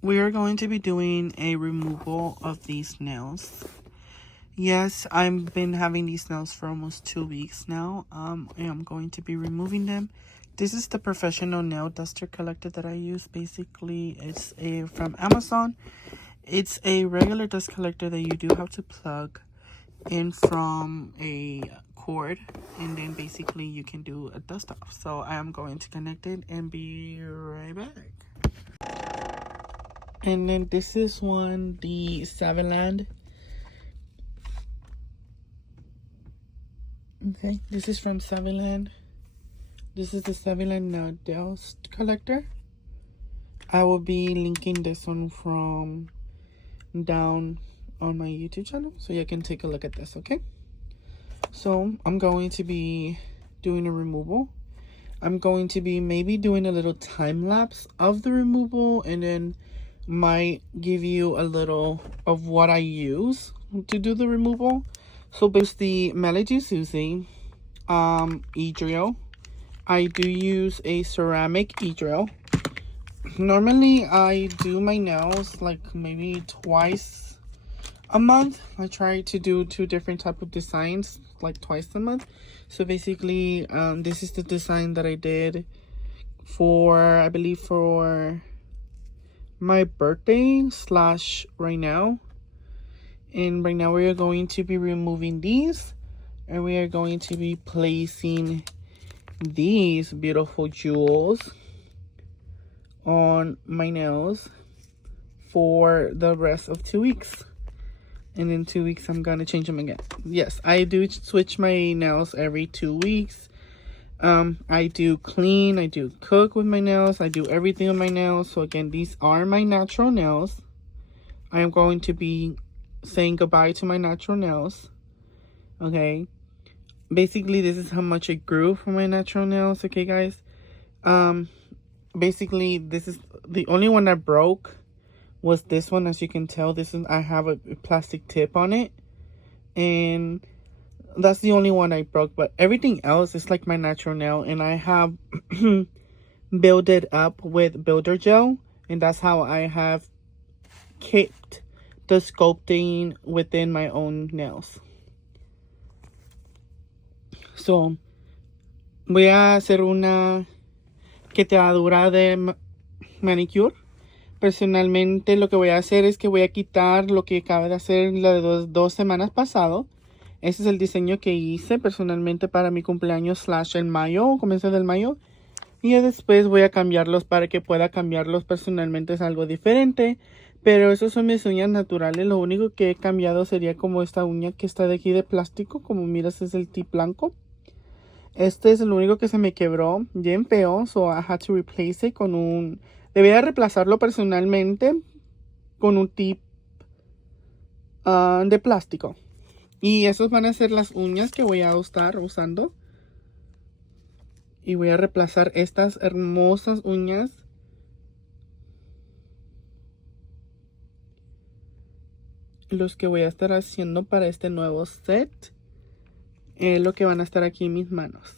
We are going to be doing a removal of these nails. Yes, I've been having these nails for almost 2 weeks now. I am going to be removing them. This is the professional nail duster collector that I use. Basically, it's from Amazon. It's a regular dust collector that you do have to plug in from a cord, and then basically you can do a dust off. So I am going to connect it and be right back. And then this is one, the Saviland. Okay, this is from Saviland. This is the Saviland dust collector. I will be linking this one from down on my YouTube channel, so you can take a look at this, okay? So I'm going to be doing a removal. I'm going to be maybe doing a little time lapse of the removal, and then might give you a little of what I use to do the removal. So there's the Melody Susie e-drill. I do use a ceramic e-drill. Normally I do my nails like maybe twice a month. I try to do 2 different type of designs like twice a month. So basically this is the design that I did for, I believe, for my birthday / right now. And right now we are going to be removing these, and we are going to be placing these beautiful jewels on my nails for the rest of 2 weeks. And in 2 weeks I'm gonna change them again. Yes, I do switch my nails every 2 weeks. I do clean, I do cook with my nails, I do everything with my nails. So again, these are my natural nails. I am going to be saying goodbye to my natural nails. Okay, basically this is how much it grew from my natural nails. Okay guys, basically this is the only one that broke was this one. As you can tell, this is, I have a plastic tip on it, and that's the only one I broke. But everything else is like my natural nail, and I have built it up with builder gel, and that's how I have kept the sculpting within my own nails. So voy a hacer una quetadura de manicure. Personalmente lo que voy a hacer es que voy a quitar lo que acabo de hacer la de dos semanas pasado. Este es el diseño que hice personalmente para mi cumpleaños / en mayo, comienzo del mayo. Y ya después voy a cambiarlos para que pueda cambiarlos personalmente. Es algo diferente, pero esos son mis uñas naturales. Lo único que he cambiado sería como esta uña que está de aquí de plástico. Como miras, es el tip blanco. Este es el único que se me quebró bien feo, so I had to replace it con un... Debía reemplazarlo personalmente con un tip de plástico. Y esos van a ser las uñas que voy a estar usando. Y voy a reemplazar estas hermosas uñas. Los que voy a estar haciendo para este nuevo set. Lo que van a estar aquí en mis manos.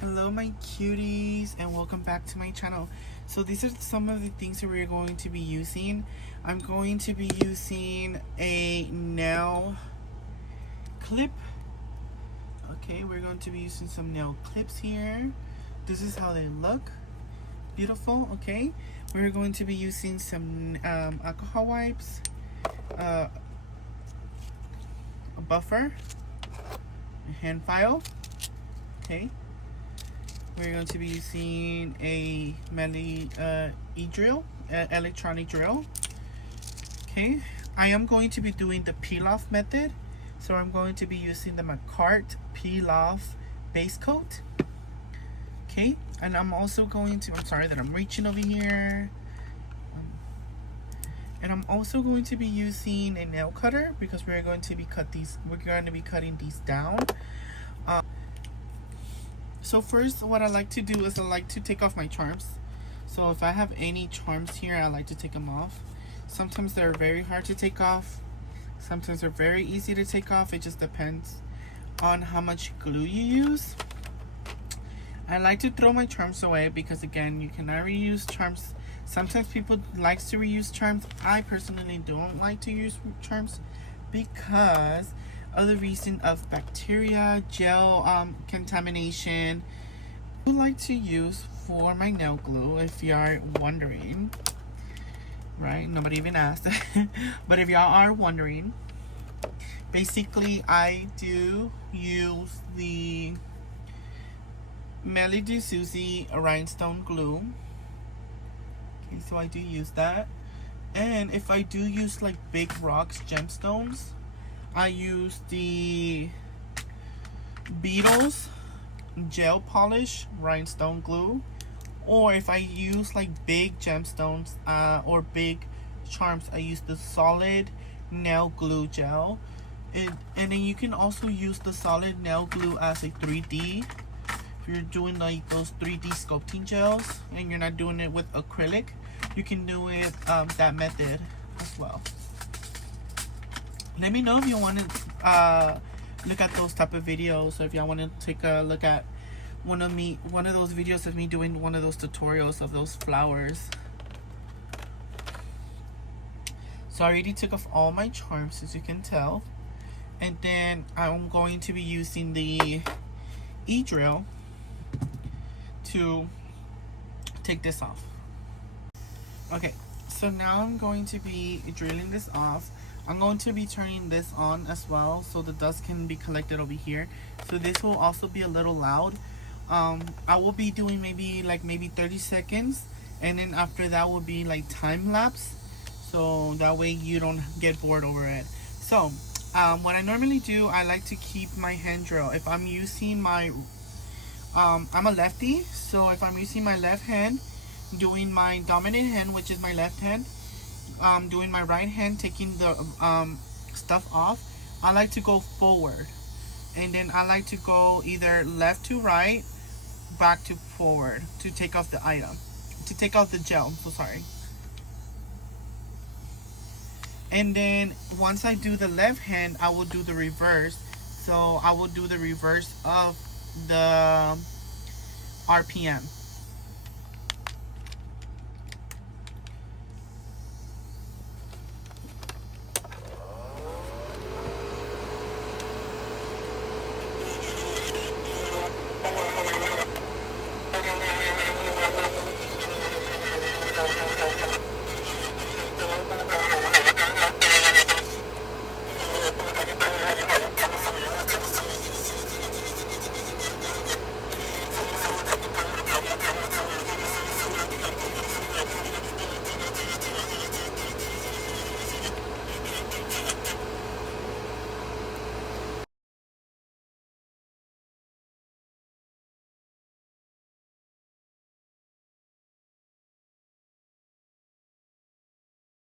Hello my cuties, and welcome back to my channel. So these are some of the things that we're going to be using. I'm going to be using a nail clip. Okay, we're going to be using some nail clips here. This is how they look. Beautiful. Okay, we're going to be using some alcohol wipes, a buffer, a hand file. Okay, we're going to be using a Melody e-drill, electronic drill. Okay, I am going to be doing the peel off method, so I'm going to be using the Macart peel off base coat. Okay, and I'm also going to, I'm sorry that I'm reaching over here, and I'm also going to be using a nail cutter because we're going to be cutting these down. So first, what I like to do is I like to take off my charms. So if I have any charms here, I like to take them off. Sometimes they're very hard to take off. Sometimes they're very easy to take off. It just depends on how much glue you use. I like to throw my charms away because, again, you cannot reuse charms Sometimes people likes to reuse charms. I personally don't like to use charms because of the reason of bacteria, gel contamination. I would like to use for my nail glue, if you are wondering, right? Nobody even asked. But if y'all are wondering, basically I do use the Melody Susie rhinestone glue. Okay, so I do use that. And if I do use like big rocks gemstones, I use the Beetles gel polish rhinestone glue. Or if I use like big gemstones or big charms, I use the solid nail glue gel. And then you can also use the solid nail glue as a 3D. If you're doing like those 3D sculpting gels and you're not doing it with acrylic, you can do it that method as well. Let me know if you want to look at those type of videos, or if y'all want to take a look at one of those videos of me doing one of those tutorials of those flowers. So I already took off all my charms, as you can tell, and then I'm going to be using the e-drill to take this off. Okay, so now I'm going to be drilling this off. I'm going to be turning this on as well so the dust can be collected over here. So this will also be a little loud. I will be doing maybe 30 seconds, and then after that will be like time lapse, so that way you don't get bored over it. So what I normally do, I like to keep my hand drill. If I'm using my I'm a lefty, so if I'm using my left hand doing my dominant hand, which is my left hand, doing my right hand taking the stuff off, I like to go forward, and then I like to go either left to right, back to forward to take off the item, to take off the gel. I'm so sorry. And then once I do the left hand, I will do the reverse. So I will do the reverse of the RPM.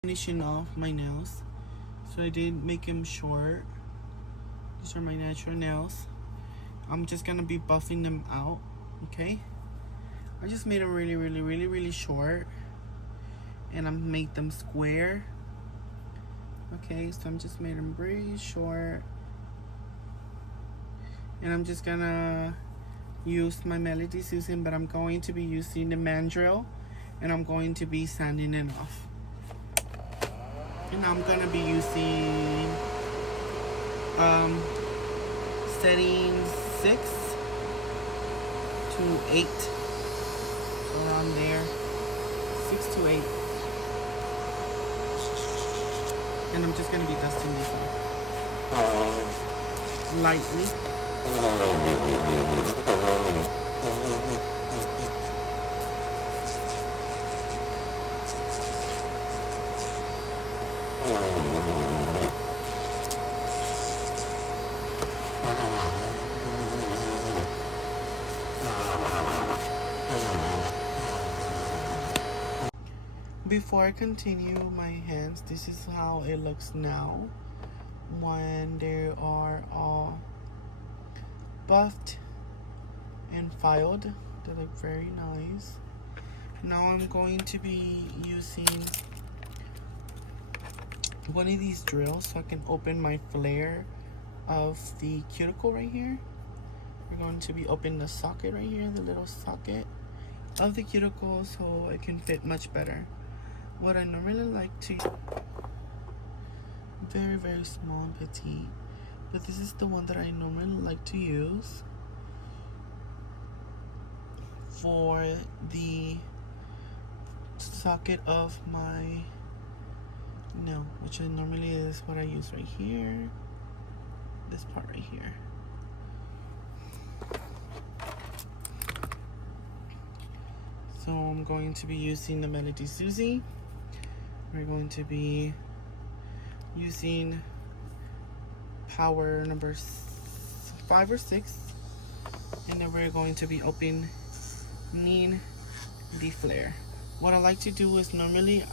Finishing off my nails, so I did make them short. These are my natural nails. I'm just gonna be buffing them out. Okay, I just made them really short, and I made them square. Okay, so I'm just made them really short, and I'm just gonna use my Melody Susan, but I'm going to be using the mandrel, and I'm going to be sanding it off. And I'm gonna be using setting 6 to 8, so around there, 6 to 8, and I'm just gonna be dusting this off lightly. Before I continue my hands, this is how it looks now when they are all buffed and filed. They look very nice. Now I'm going to be using one of these drills so I can open my flare of the cuticle right here. We're going to be opening the socket right here, the little socket, of the cuticle so it can fit much better. What I normally like to, very, very small and petite, but this is the one that I normally like to use for the socket of my nail, which normally is what I use right here, this part right here. So I'm going to be using the Melody Susie. We're going to be using power number 5 or 6, and then we're going to be opening the flare. What I like to do is normally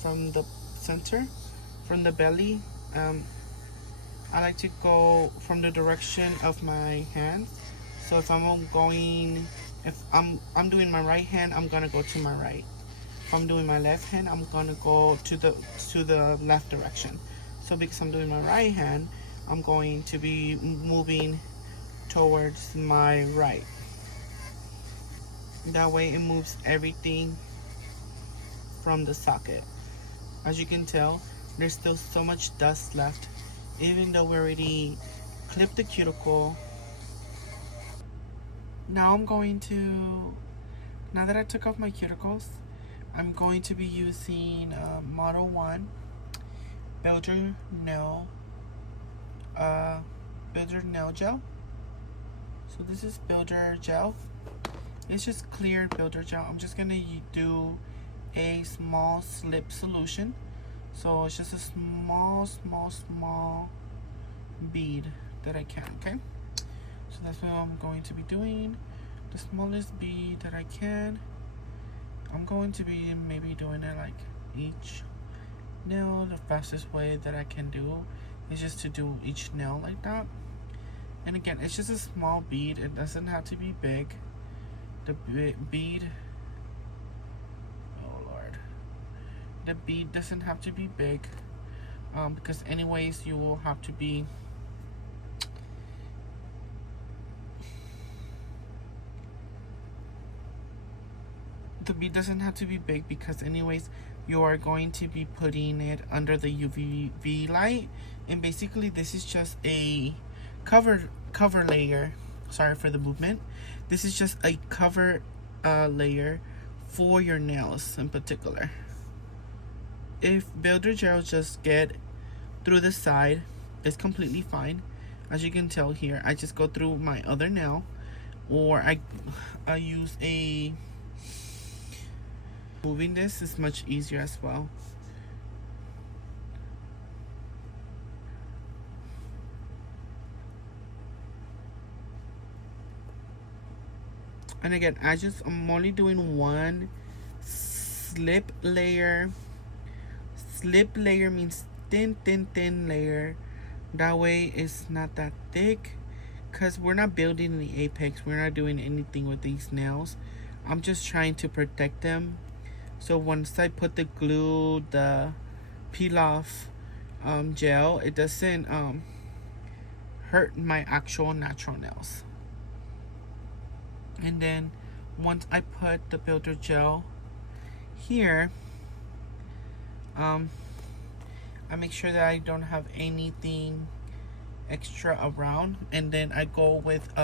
from the center, from the belly, I like to go from the direction of my hands. So if I'm doing my right hand, I'm gonna go to my right. If I'm doing my left hand, I'm gonna go to the left direction. So because I'm doing my right hand, I'm going to be moving towards my right. That way it moves everything from the socket. As you can tell, there's still so much dust left, even though we already clipped the cuticle. Now now that I took off my cuticles, I'm going to be using Model 1 Builder Nail Gel. So this is Builder Gel. It's just clear Builder Gel. I'm just gonna do a small slip solution. So it's just a small bead that I can, okay? So that's what I'm going to be doing. The smallest bead that I can. I'm going to be maybe doing it like each nail. The fastest way that I can do is just to do each nail like that. And again, it's just a small bead. It doesn't have to be big. The bead, oh Lord, the bead doesn't have to be big, because anyways you will have to be the bead doesn't have to be big because anyways you are going to be putting it under the UV light, and basically this is just a cover layer. Sorry for the movement. This is just a cover layer for your nails in particular. If Builder Gel just get through the side, it's completely fine. As you can tell here, I just go through my other nail, or I use a, moving this is much easier as well. And again, I'm only doing one slip layer. Slip layer means thin layer. That way it's not that thick, because we're not building the apex. We're not doing anything with these nails. I'm just trying to protect them. So once I put the glue, the peel off gel, it doesn't hurt my actual natural nails. And then once I put the Builder Gel here, I make sure that I don't have anything extra around, and then I go with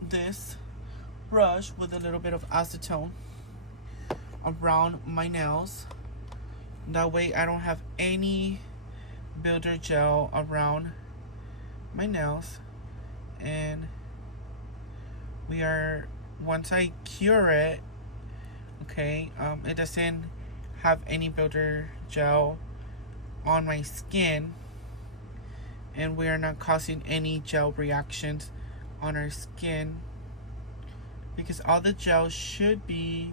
this brush with a little bit of acetone around my nails. That way I don't have any Builder Gel around my nails. And once I cure it, okay, it doesn't have any Builder Gel on my skin, and we are not causing any gel reactions on our skin, because all the gel should be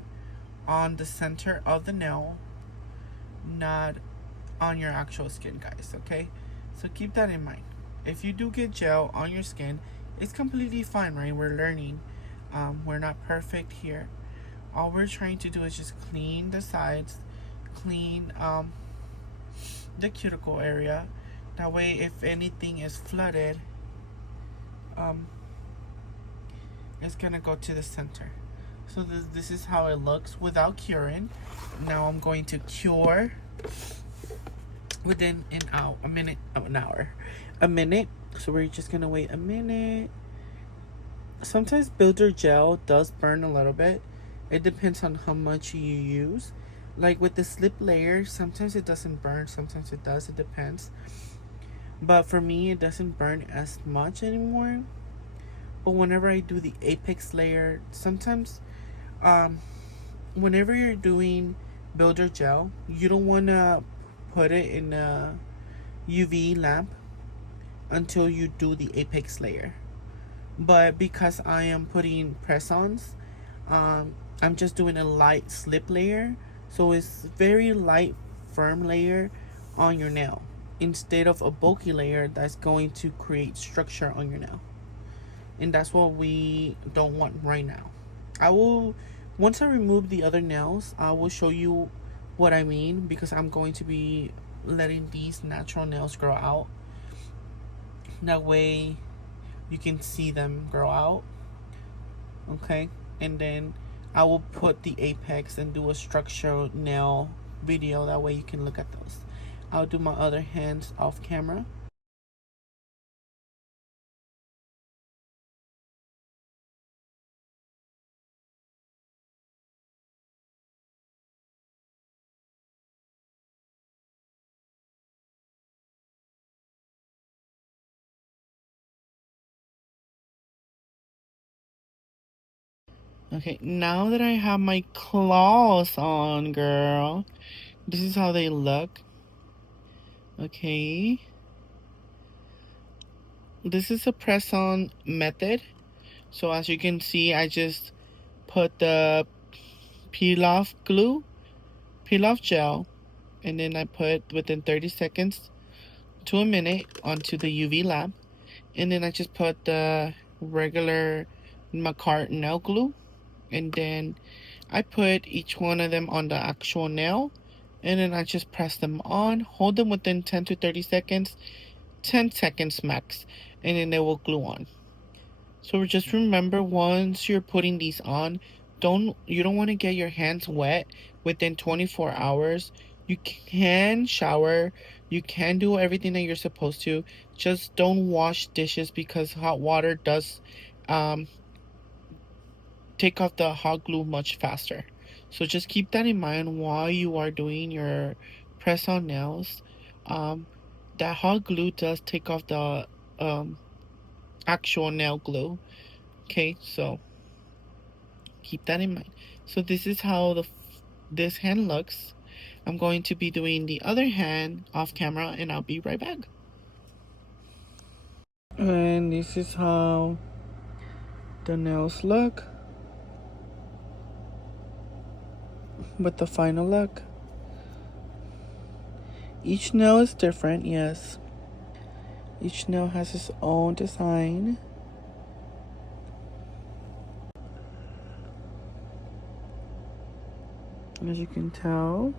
on the center of the nail, not on your actual skin, guys, okay? So keep that in mind. If you do get gel on your skin, it's completely fine, right? We're learning. We're not perfect here. All we're trying to do is just clean the sides, clean the cuticle area. That way, if anything is flooded, is gonna go to the center. So this is how it looks without curing. Now I'm going to cure within an hour, a minute. So we're just gonna wait a minute. Sometimes builder gel does burn a little bit. It depends on how much you use. Like with the slip layer, sometimes it doesn't burn, sometimes it does. It depends. But for me, it doesn't burn as much anymore. But whenever I do the apex layer, sometimes whenever you're doing builder gel, you don't want to put it in a UV lamp until you do the apex layer. But because I am putting press-ons, I'm just doing a light slip layer, so it's very light firm layer on your nail instead of a bulky layer that's going to create structure on your nail, and that's what we don't want right now. I will, once I remove the other nails, I will show you what I mean, because I'm going to be letting these natural nails grow out. That way you can see them grow out. Okay, and then I will put the apex and do a structural nail video. That way you can look at those. I'll do my other hands off camera. Okay, now that I have my claws on, girl, this is how they look. Okay. This is a press-on method. So as you can see, I just put the peel-off gel, and then I put within 30 seconds to a minute onto the UV lamp. And then I just put the regular Macart nail glue, and then I put each one of them on the actual nail, and then I just press them on, hold them within 10 to 30 seconds, 10 seconds max, and then they will glue on. So just remember, once you're putting these on, you don't want to get your hands wet within 24 hours. You can shower, you can do everything that you're supposed to. Just don't wash dishes, because hot water does take off the hot glue much faster. So just keep that in mind while you are doing your press on nails. That hot glue does take off the actual nail glue. Okay, so keep that in mind. So this is how this hand looks. I'm going to be doing the other hand off camera, and I'll be right back. And this is how the nails look with the final look. Each nail is different, yes. Each nail has its own design. As you can tell,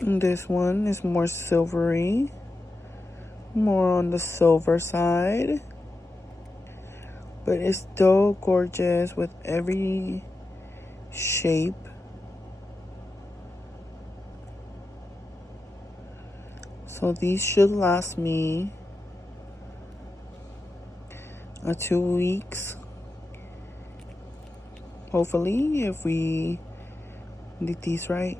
this one is more silvery, more on the silver side, but it's still gorgeous with every shape. So these should last me 2 weeks, hopefully, if we did these right.